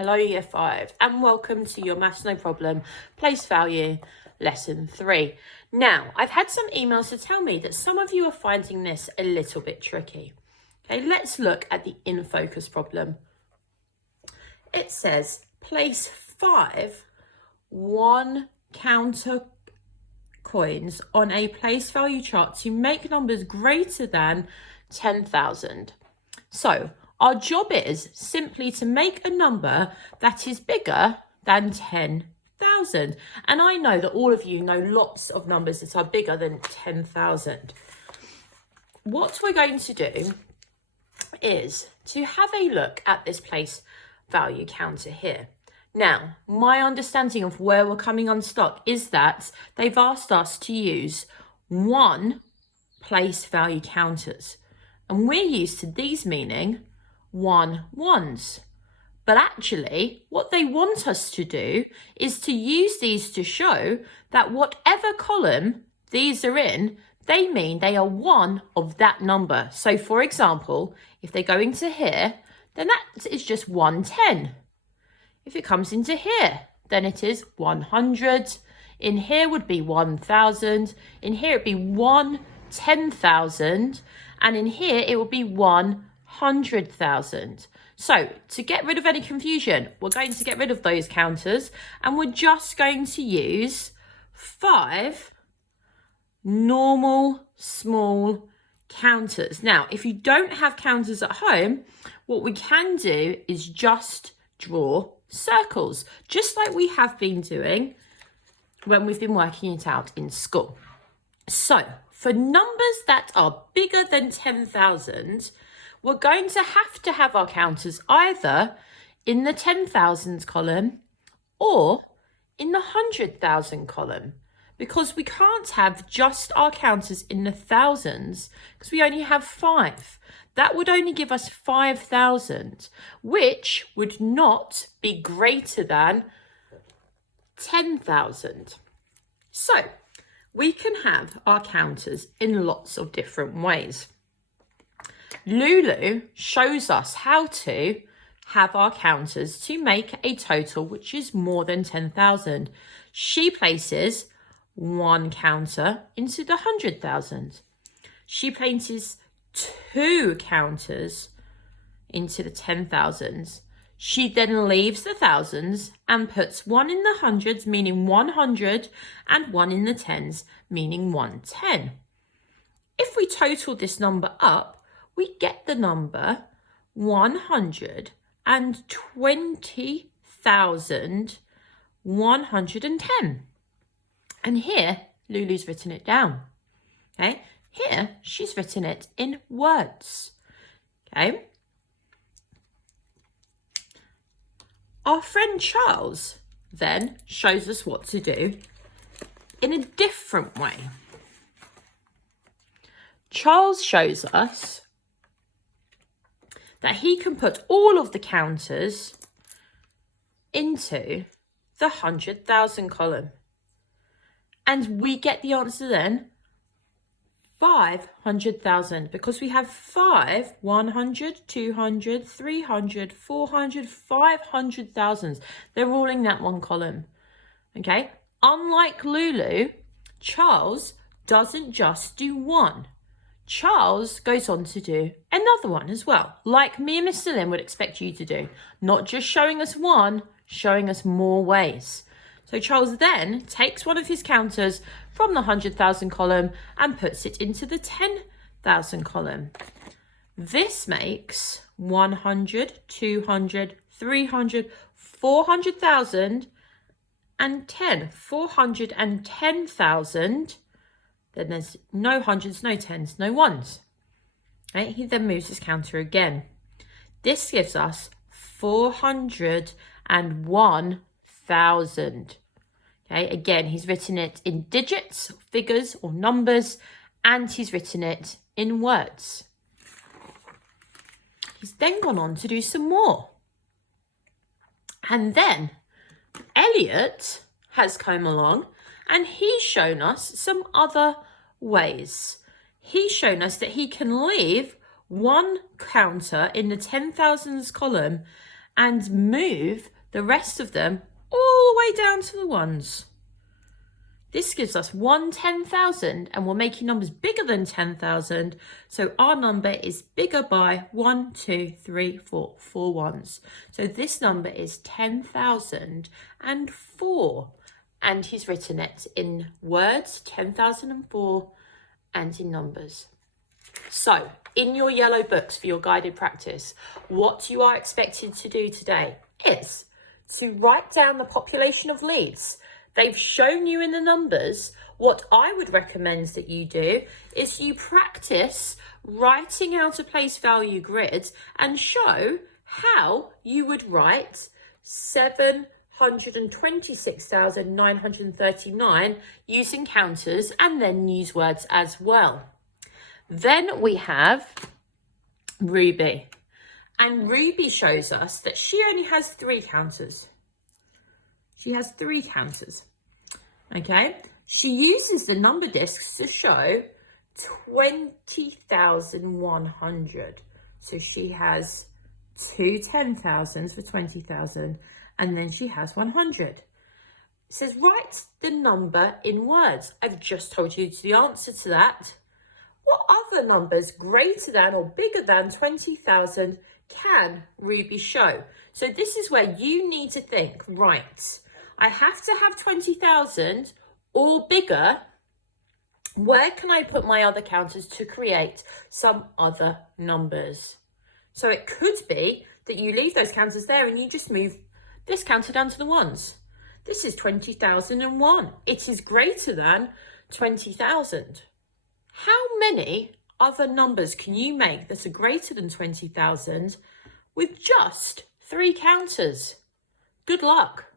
Hello Year 5 and welcome to your Maths No Problem Place Value Lesson 3. Now, I've had some emails to tell me that some of you are finding this a little bit tricky. Okay, let's look at the in focus problem. It says place 5 one counter coins on a place value chart to make numbers greater than 10,000. So our job is simply to make a number that is bigger than 10,000. And I know that all of you know lots of numbers that are bigger than 10,000. What we're going to do is to have a look at this place value counter here. Now, my understanding of where we're coming unstuck is that they've asked us to use one place value counters. And we're used to these meaning 1 ones. But actually, what they want us to do is to use these to show that whatever column these are in, they mean they are one of that number. So for example, if they go into here, then that is just 110. If it comes into here, then it is 100. In here would be 1,000. In here it'd be 110,000. And in here it would be 100,000. So to get rid of any confusion, we're going to get rid of those counters and we're just going to use 5 normal small counters. Now, if you don't have counters at home, what we can do is just draw circles, just like we have been doing when we've been working it out in school. So for numbers that are bigger than 10,000, we're going to have our counters either in the 10,000s column or in the 100,000 column, because we can't have just our counters in the thousands because we only have 5. That would only give us 5,000, which would not be greater than 10,000. So we can have our counters in lots of different ways. Loulous shows us how to have our counters to make a total which is more than 10,000. She places one counter into the 100,000. She places 2 counters into the 10,000s. She then leaves the thousands and puts one in the hundreds, meaning 100, and one in the tens, meaning 110. If we total this number up, we get the number 120,110. And here, Lulu's written it down. Okay, here she's written it in words. Okay. Our friend Charles then shows us what to do in a different way. Charles shows us that he can put all of the counters into the 100,000 column. And we get the answer then, 500,000, because we have 5, 100, 200, 300, 400, 500,000. They're all in that one column. Okay? Unlike Loulous, Charles doesn't just do one. Charles goes on to do another one as well, like me and Mr. Lim would expect you to do. Not just showing us one, showing us more ways. So Charles then takes one of his counters from the 100,000 column and puts it into the 10,000 column. This makes 100, 200, 300, 400,000 and 10. 410,000. Then there's no hundreds, no tens, no ones. Okay, he then moves his counter again. This gives us 401,000. Okay, again, he's written it in digits, figures, or numbers, and he's written it in words. He's then gone on to do some more. And then Elliott has come along and he's shown us some other ways. He's shown us that he can leave one counter in the 10,000s column and move the rest of them all the way down to the ones. This gives us 1/10,000, and we're making numbers bigger than 10,000. So our number is bigger by 1, 2, 3, 4, 4 ones. So this number is 10,004. And he's written it in words, 10,004, and in numbers. So in your yellow books for your guided practice, what you are expected to do today is to write down the population of Leeds. They've shown you in the numbers. What I would recommend that you do is you practice writing out a place value grid and show how you would write 726,939 using counters and then use words as well. Then we have Ruby. And Ruby shows us that she only has 3 counters. She has 3 counters, okay? She uses the number discs to show 20,100. So she has 2 10,000s for 20,000, and then she has 100. It says, write the number in words. I've just told you the answer to that. What other numbers greater than or bigger than 20,000 can Ruby show? So this is where you need to think, right, I have to have 20,000 or bigger. Where can I put my other counters to create some other numbers? So it could be that you leave those counters there and you just move this counter down to the ones. This is 20,001. It is greater than 20,000. How many other numbers can you make that are greater than 20,000 with just 3 counters? Good luck.